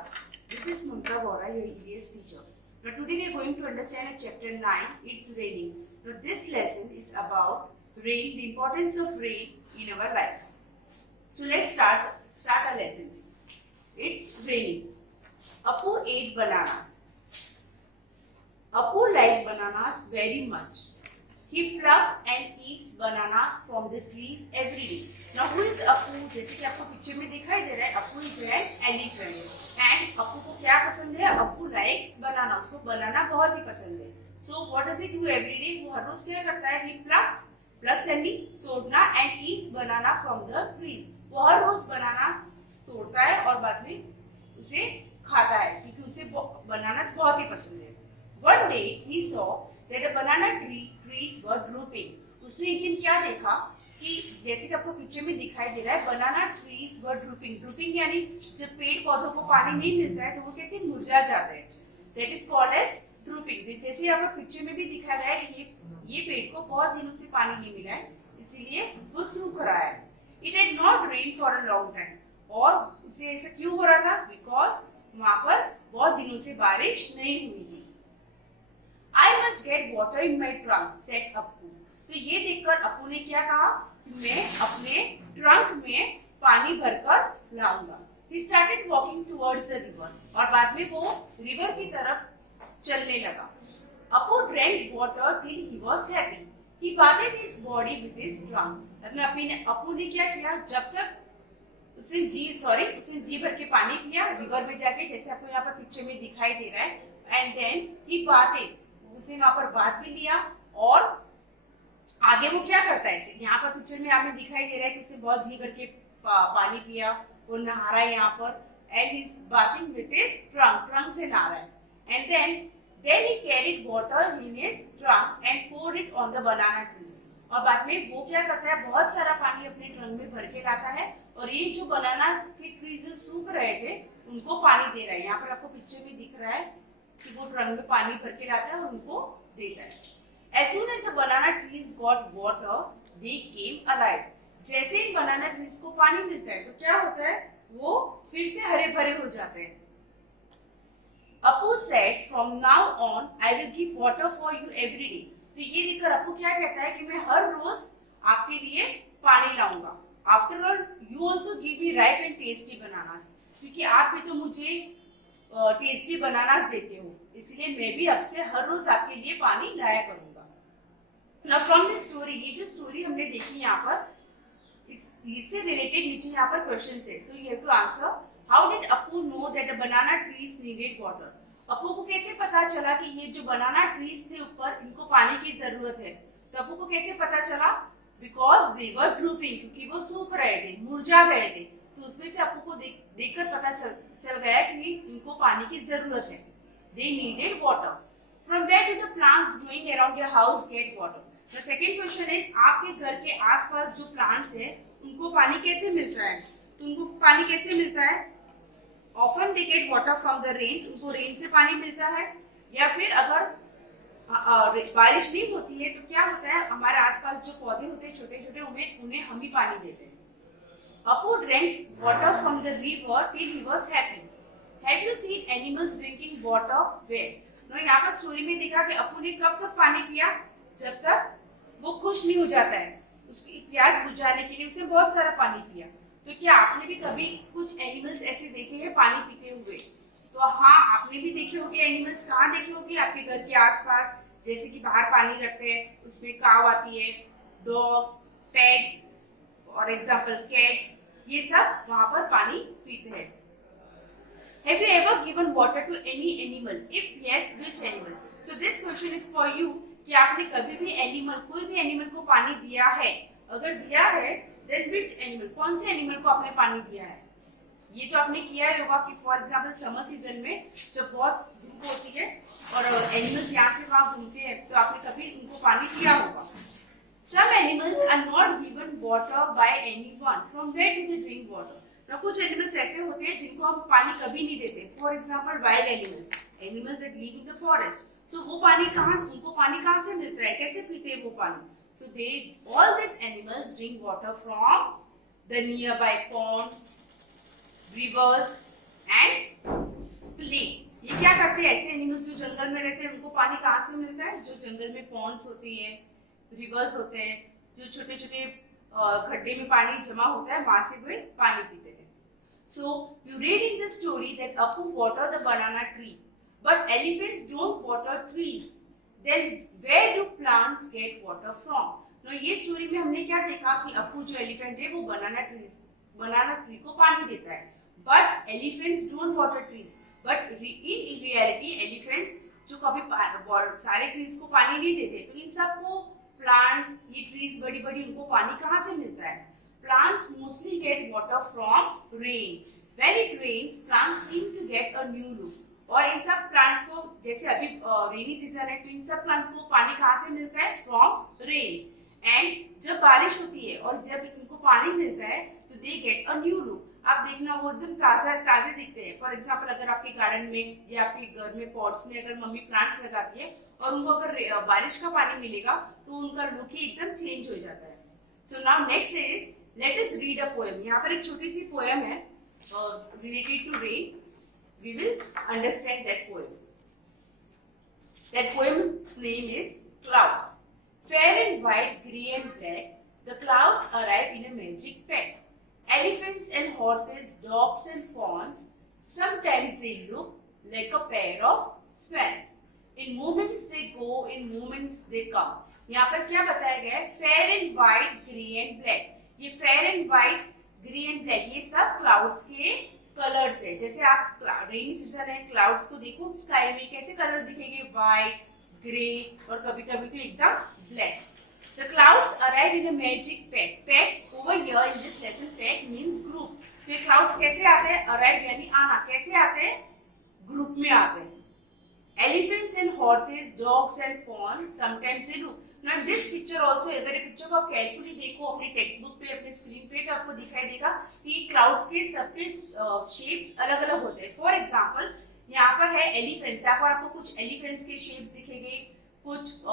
class. This is Mumta Vora, your EVS teacher. Now today we are going to understand chapter 9, It's Raining. Now this lesson is about rain, the importance of rain in our life. So let's start our lesson. It's raining. Apu ate bananas. Apu liked bananas very much. He plucks and eats bananas from the trees every day. Now who is Apu? जैसे कि आपको picture में दिखाई दे रहा है, Apu is an elephant. And Apu को क्या पसंद है? Apu likes banana. उसको बनाना बहुत ही पसंद है. So what does he do every day? वो हर रोज क्या करता है? He plucks यानी तोड़ना and eats banana from the trees. वो हर रोज बनाना तोड़ता है और बाद में उसे खाता है क्योंकि उसे बनाना बहुत ही पसंद है. One day he saw that a banana trees were drooping. उसने एक दिन क्या देखा कि जैसे कि आपको पिक्चर में दिखाई दे रहा है, बनाना ट्रीज वर ड्रूपिंग यानी जब पेड़ पौधों को पानी नहीं मिलता है तो वो कैसे मुरझा जाते हैं. That is called as drooping. जैसे यहाँ पर पिक्चर में भी दिखा रहा है ये पेड़ को बहुत दिनों से पानी नहीं मिला है इसीलिए वो सूख रहा है. It had not rain for a long time. और इसे ऐसा क्यों हो रहा था? बिकॉज वहां पर बहुत दिनों से बारिश नहीं हुई थी. I must get water in my trunk, said Appu. तो ये देखकर अप्पू ने क्या कहा? मैं अपने ट्रंक में पानी भरकर लाऊंगा. He started walking towards the river. और बाद में वो रिवर की तरफ चलने लगा. Appu drank water till he was happy. He bathed his body with his trunk. मतलब अप्पू ने क्या किया? जब तक उसने जी भर के पानी पिया रिवर में जाके, जैसे आपको यहाँ पर पिक्चर में दिखाई दे रहा है. And then he bathed. उसे वहां पर बात भी लिया और आगे वो क्या करता है? यहाँ पर पिक्चर में आपने दिखाई दे रहा है कि उसे बहुत जी भर के पानी पिया, वो नहा रहा है यहाँ पर. And he is bathing with his trunk से नहा रहा है. And then he carried water in his trunk and poured it on the banana trees. और बाद में वो क्या करता है? बहुत सारा पानी अपने ट्रंक में भर के लाता है और ये जो बनाना के ट्रीज जो सूख रहे थे उनको पानी दे रहा है. यहाँ पर आपको पिक्चर में दिख रहा है कि वो ट्रंक में पानी भर के लाता है और उनको देता है. As soon as the banana trees got water, they came alive. जैसे ही बनाना ट्रीज को पानी मिलता है तो क्या होता है? वो फिर से हरे भरे हो जाते हैं. Appu said, "From now on, I will give water for you every day." तो ये देखकर अप्पू क्या कहता है कि मैं हर रोज आपके लिए पानी लाऊंगा. After all, you also give me ripe and tasty bananas. क्योंकि आप भी तो मुझे टेस्टी बनानास देते हो, इसलिए मैं भी अब से हर रोज आपके लिए पानी लाया करूंगा. Now from this story, ये जो स्टोरी हमने देखी यहाँ पर इससे रिलेटेड नीचे यहाँ पर क्वेश्चन है. So you have to answer. How did Appu know that banana trees needed water? Appu को कैसे पता चला कि ये जो बनाना ट्रीज थे ऊपर इनको पानी की जरूरत है? तो अप्पू को कैसे पता चला? बिकॉज दे वर ड्रूपिंग, क्योंकि वो सूख रहे थे, मुरझा गए थे. तो उसमें से अप्पू को देखकर पता चल गया कि इनको पानी की जरूरत है. They needed water. From where do the plants growing around your house get water? The second question is, आपके घर के आसपास जो प्लांट्स है उनको पानी कैसे मिलता है? तो उनको पानी कैसे मिलता है? Often they get water from the rains. उनको रेन से पानी मिलता है. या फिर अगर बारिश नहीं होती है तो क्या होता है? हमारे आसपास जो पौधे होते हैं छोटे छोटे उन्हें हम ही पानी देते हैं. Appu drank water from the river till he was happy. Have you seen animals drinking water? Where? No यहाँ पर स्टोरी में देखा कि अप्पू ने कब तक पानी पिया? जब तक वो खुश नहीं हो जाता है. उसकी प्यास बुझाने के लिए उसने बहुत सारा पानी पिया. तो क्या आपने भी कभी कुछ एनिमल्स ऐसे देखे हैं पानी पीते हुए? तो हाँ, आपने भी देखे होंगे. एनिमल्स कहाँ देखे होंगे? आपके घर के आसपास. जैसे कि बाहर पानी रखते हैं, उसमें काव आती है, dogs, pets, for example cats, ये सब वहां पर पानी पीते हैं. Have you ever given water to any animal? If yes, which animal? So this question is for you. कि आपने कभी भी कोई भी एनिमल को पानी दिया है? अगर दिया है, then which animal? कौन से एनिमल को आपने पानी दिया है? ये तो आपने किया होगा कि फॉर एग्जाम्पल समर सीजन में जब बहुत धूप होती है और एनिमल्स यहाँ से वहां घूमते हैं तो आपने कभी उनको पानी दिया होगा. Some animals are not given water by anyone. From where do they drink water? तो कुछ एनिमल्स ऐसे होते हैं जिनको हम पानी कभी नहीं देते. For example wild animals that live in the forest. So उनको पानी कहाँ से मिलता है? कैसे पीते हैं वो पानी? So all this animals drink water from the nearby ponds, rivers and lakes, ये क्या करते हैं, ऐसे एनिमल्स जो जंगल में रहते हैं उनको पानी कहाँ से मिलता है, जो जंगल में पॉन्ड्स होती है, रिवर्स होते हैं, जो छोटे छोटे गड्ढे में पानी जमा होता है, वहां से वे पानी पीते हैं. So you read in the story that Apu watered the banana tree, but elephants don't water trees. Then where do plants get water from? Now ये स्टोरी में हमने क्या देखा कि अपू जो एलिफेंट है वो बनाना ट्री को पानी देता है. But elephants don't water trees. But in reality elephants जो कभी सारे ट्रीज को पानी नहीं देते, तो इन सबको प्लांट्स, ये ट्रीज बड़ी बड़ी, उनको पानी कहाँ से मिलता है? Plants mostly get water from rain. When it rains, plants seem to get a new look. और इन सब प्लांट्स को, जैसे अभी रेनी सीजन है, तो इन सब प्लांट्स को पानी कहाँ से मिलता है? From rain. एंड जब बारिश होती है और जब इनको पानी मिलता है तो they get a new look. आप देखना वो एकदम ताजे दिखते हैं. फॉर एग्जाम्पल, अगर आपके गार्डन में या आपके घर में पॉट्स में अगर मम्मी प्लांट्स लगाती है और उनको अगर बारिश का पानी मिलेगा तो उनका लुक ही एकदम चेंज हो जाता है. So now next is, let us read a poem. यहाँ पर एक छोटी सी poem है related to rain. We will understand that poem. That poem's name is Clouds. Fair and white, grey and black, the clouds arrive in a magic pack. Elephants and horses, dogs and fawns, sometimes they look like a pair of swans. In moments they go, in moments they come. यहाँ पर क्या बताया गया है? Fair and white, grey and black. ये fair and white, grey and black, ये सब clouds के कलर्स है. जैसे आप रेनी सीजन है, क्लाउड्स को देखो स्काई में कैसे कलर दिखेंगे? व्हाइट, ग्रे और कभी कभी तो एकदम black. The clouds arrive in a magic pack. Pack over here in this lesson, pack means group. तो ये क्लाउड्स कैसे आते हैं? अराइव यानी आना. कैसे आते हैं? ग्रुप में आते हैं. Elephants and horses, dogs and fawns, sometimes they look. Now this picture also, अगर ये पिक्चर को आप केयरफुली देखो अपने टेक्स्ट बुक पे, अपने स्क्रीन पे, तो आपको दिखाई देगा कि क्लाउड्स के सबके शेप्स अलग अलग होते हैं. फॉर एग्जांपल, यहाँ पर है एलिफेंट्स. यहाँ पर आपको कुछ एलिफेंट्स के शेप्स दिखेंगे, कुछ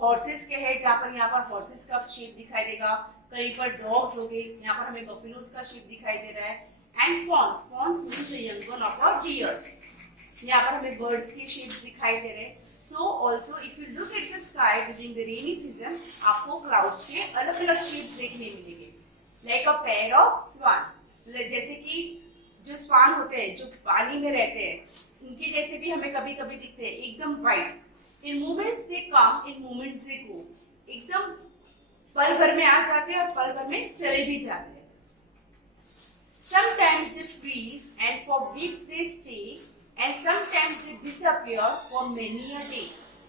हॉर्सेस के हैं जहाँ पर यहाँ पर हॉर्सेस का शेप दिखाई देगा, कहीं पर डॉग्स हो गए, यहाँ पर हमें बफेलोज का शेप दिखाई दे रहा है. And fawns, fawns means the young one of a deer. यहाँ पर हमें बर्ड्स के शेप्स दिखाई दे रहे हैं. So also if you look at the sky during the rainy season, आपको क्लाउड्स के अलग अलग शेप्स देखने मिलेंगे. Like a pair of swans, जैसे कि जो स्वान होते हैं जो पानी में रहते हैं, उनके जैसे भी हमें कभी कभी दिखते हैं, एकदम white. In moments they come, in moments they go. एकदम पल भर में आ जाते हैं और पल भर में चले भी जाते हैं. Sometimes they freeze and for weeks they stay. And sometimes they disappear for many a day.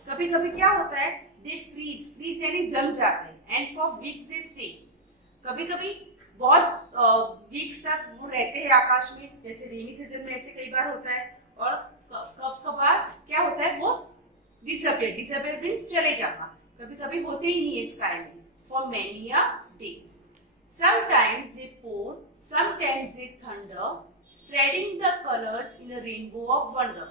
कभी कभी क्या होता है? They freeze, freeze यानी जम जाते हैं. And for weeks they stay. कभी कभी बहुत वीक्स तक वो रहते हैं आकाश में, जैसे रेनी सीजन में ऐसे कई बार होता है. और कभार क्या होता है? वो disappear. Disappear means चले जाना. कभी कभी होते ही नहीं है स्काई में. For many a day. Sometimes they pour, sometimes they thunder, spreading the colors in a rainbow of wonder.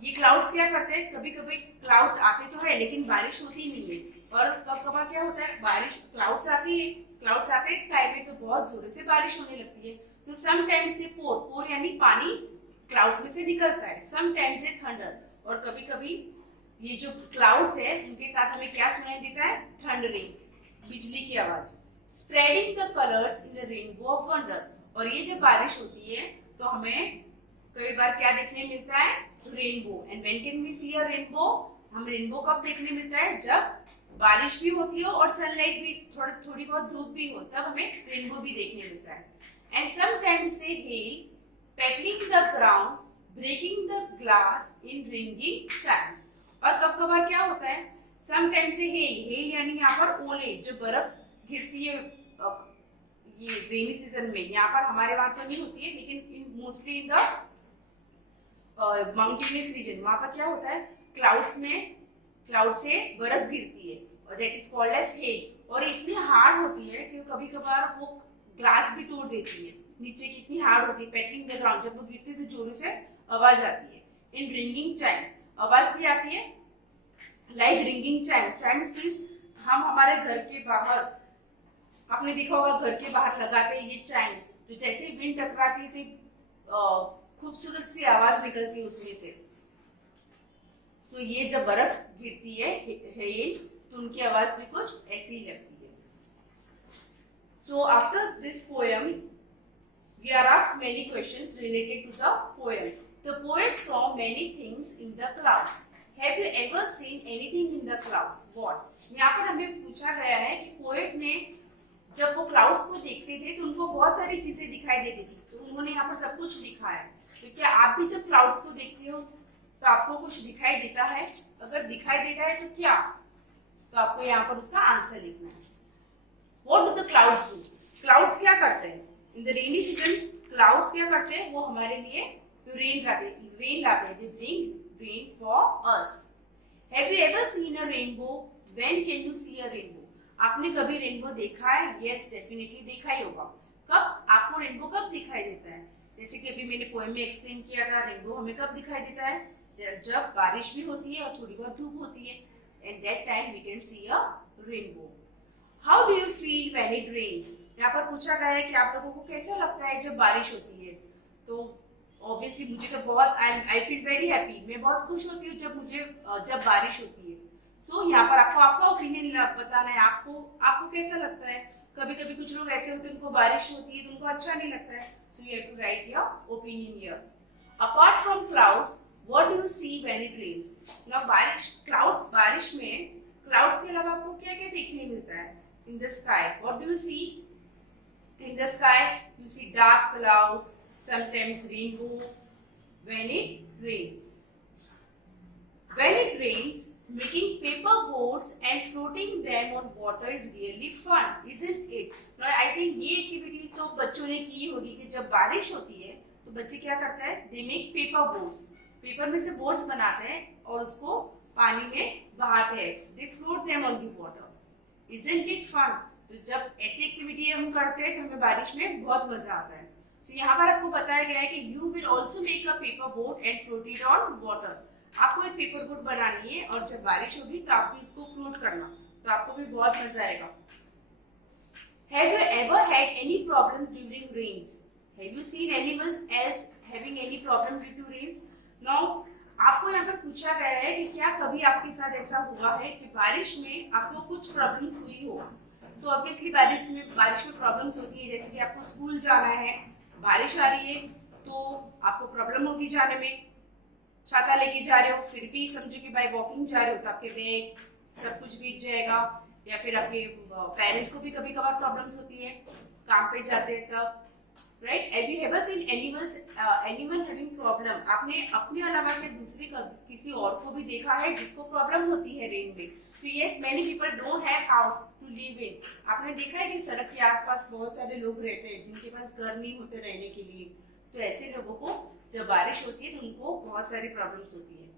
ये क्लाउड्स क्या करते हैं? कभी कभी क्लाउड्स आते तो है लेकिन बारिश होती नहीं है. और कब क्या होता है? बारिश, क्लाउड्स आती है, क्लाउड्स आते हैं स्काई में तो बहुत जोर से बारिश होने लगती है. तो समटाइम्स से पोर यानी पानी क्लाउड्स में से निकलता है. समटाइम्स से थंडर, और कभी कभी ये जो क्लाउड्स है उनके साथ हमें क्या सुनाई देता है? थंडरिंग, बिजली की आवाज. Spreading the colours in a rainbow of wonder. और ये जब बारिश होती है तो हमें कई बार क्या देखने मिलता है? Rainbow. And when can we see a rainbow? हम रेनबो कब देखने मिलता है? जब बारिश भी होती हो और सनलाइट भी, थोड़ी बहुत धूप भी हो, तब हमें रेनबो भी देखने मिलता है. And sometimes they hail, pelting the ground, breaking the glass in ringing chimes. और कब कभार क्या होता है? समटाइम्स से हेल यानी यहाँ पर ओले, जो बर्फ गिरती है ये रेनी सीजन में. यहाँ पर हमारे वहां तो नहीं होती है लेकिन mostly in the mountainous region, वहां पर क्या होता है? क्लाउड से बर्फ गिरती है और that is called as hail. और इतनी हार्ड होती है कि कभी कभार वो ग्लास भी तोड़ देती है. नीचे कितनी हार्ड होती है. पेटलिंग द ग्राउंड, जब वो गिरती है तो जोरों से आवाज आती है. इन रिंगिंग चाइम्स, आवाज भी आती है. Like ringing Chimes, Chimes means हम हमारे घर के बाहर, आपने देखा होगा घर के बाहर लगाते हैं ये चाइम्स. तो जैसे विंड टकराती है तो खूबसूरत सी आवाज निकलती है उसमें से। सो ये जब बर्फ गिरती है हेल, तो उनकी आवाज भी कुछ ऐसी ही लगती है। So after this poem we are asked many questions related to the poem. The poet saw many things in the clouds. Have you ever seen anything in the clouds? What? यहाँ पर हमें पूछा गया है कि पोएट ने जब वो क्लाउड्स को देखते थे तो उनको बहुत सारी चीजें दिखाई देती थी, तो उन्होंने यहाँ पर सब कुछ लिखा है। तो क्या आप भी जब क्लाउड्स को देखते हो तो आपको कुछ दिखाई देता है? अगर दिखाई देता है तो क्या? तो आपको यहाँ पर उसका आंसर लिखना है। What do the clouds do? Clouds क्या करते हैं? In the rainy season clouds क्या करते हैं? वो हमारे लिए रेन लाते हैं। They bring rain for us. Have you ever seen a rainbow? When can you see a rainbow? आपने कभी रेनबो देखा है? Yes, definitely देखा ही होगा। कब? आपको रेनबो कब दिखाई देता है? जैसे कि अभी मैंने पोएम में एक्सप्लेन किया था, रेनबो हमें कब दिखाई देता है? जब बारिश भी होती है और थोड़ी बहुत धूप होती है। And that time we can see a rainbow. How do you feel when it rains? यहाँ पर पूछा गया है कि आप लोगों को कैसा लगता है जब बारिश होती है? तो ऑब्वियसली मुझे तो बहुत आई फील वेरी हैप्पी, मैं बहुत खुश होती हूँ जब बारिश होती है। सो यहाँ पर आपको आपका ओपिनियन बताना है, आपको कैसा लगता है। कभी कभी कुछ लोग ऐसे होते हैं उनको बारिश होती है तो उनको अच्छा नहीं लगता है। So you have to write your opinion here. Apart from clouds what do you see when it rains? Now बारिश में क्लाउड्स के अलावा आपको क्या क्या देखने मिलता है? In the sky what do you see? In the sky, you see dark clouds, sometimes rainbow when it rains. When it rains, making paper boats and floating them on water is really fun, isn't it? Now, I think ये activity तो बच्चों ने की होगी कि जब बारिश होती है तो बच्चे क्या करते हैं? They make paper boats. Paper में से बोट्स बनाते हैं और उसको पानी में बहाते हैं। They float them on the water. Isn't it fun? तो जब ऐसी एक्टिविटी हम करते हैं तो हमें बारिश में बहुत मजा आता है। तो यहाँ पर आपको बताया गया है कि you will also make a paper boat and float it on water. आपको एक पेपर बोट बनानी है और जब बारिश होगी तो आप भी इसको फ्लोट करना, तो आपको भी बहुत मजा आएगा। Have you ever had any problems during rains? Have you seen anyone else having any problem due to rains? Now, आपको यहाँ पर पूछा गया है कि क्या कभी आपके साथ ऐसा हुआ है कि बारिश में आपको कुछ प्रॉब्लम्स हुई हो? तो ऑब्वियसली बारिश में प्रॉब्लम्स होती है, जैसे कि आपको स्कूल जाना है, बारिश आ रही है तो आपको प्रॉब्लम होगी जाने में। छाता लेके जा रहे हो, फिर भी समझो कि बाय वॉकिंग जा रहे हो तो आपके बैग सब कुछ भीग जाएगा, या फिर आपके पेरेंट्स को भी कभी कभार प्रॉब्लम्स होती है काम पे जाते हैं तब, right? Have you ever seen anyone having problem? आपने अपने अलावा के दूसरे किसी और को भी देखा है जिसको प्रॉब्लम होती है रेन में? तो yes, many people don't have house to live in. आपने देखा है कि सड़क के आसपास बहुत सारे लोग रहते हैं जिनके पास घर नहीं होते रहने के लिए। तो ऐसे लोगों को जब बारिश होती है तो उनको बहुत सारी प्रॉब्लम्स होती है।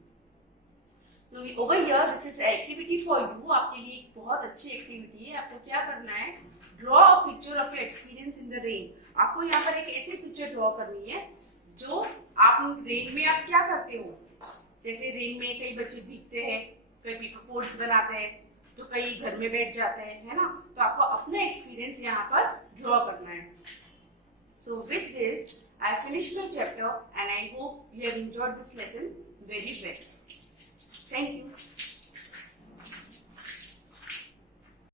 So over here this is activity for you. आपके लिए एक बहुत अच्छी एक्टिविटी है। आपको क्या करना है? Draw a picture of your experience in the rain. आपको यहाँ पर एक ऐसी पिक्चर ड्रॉ करनी है जो आप रेन में आप क्या करते हो। जैसे रेन में कई बच्चे भीगते हैं, कई पेपर बोट्स बनाते हैं, तो कई घर में बैठ जाते हैं, है ना? तो आपको अपना एक्सपीरियंस यहाँ पर ड्रॉ करना है। So with this I finish my chapter and I hope you have enjoyed this lesson very well.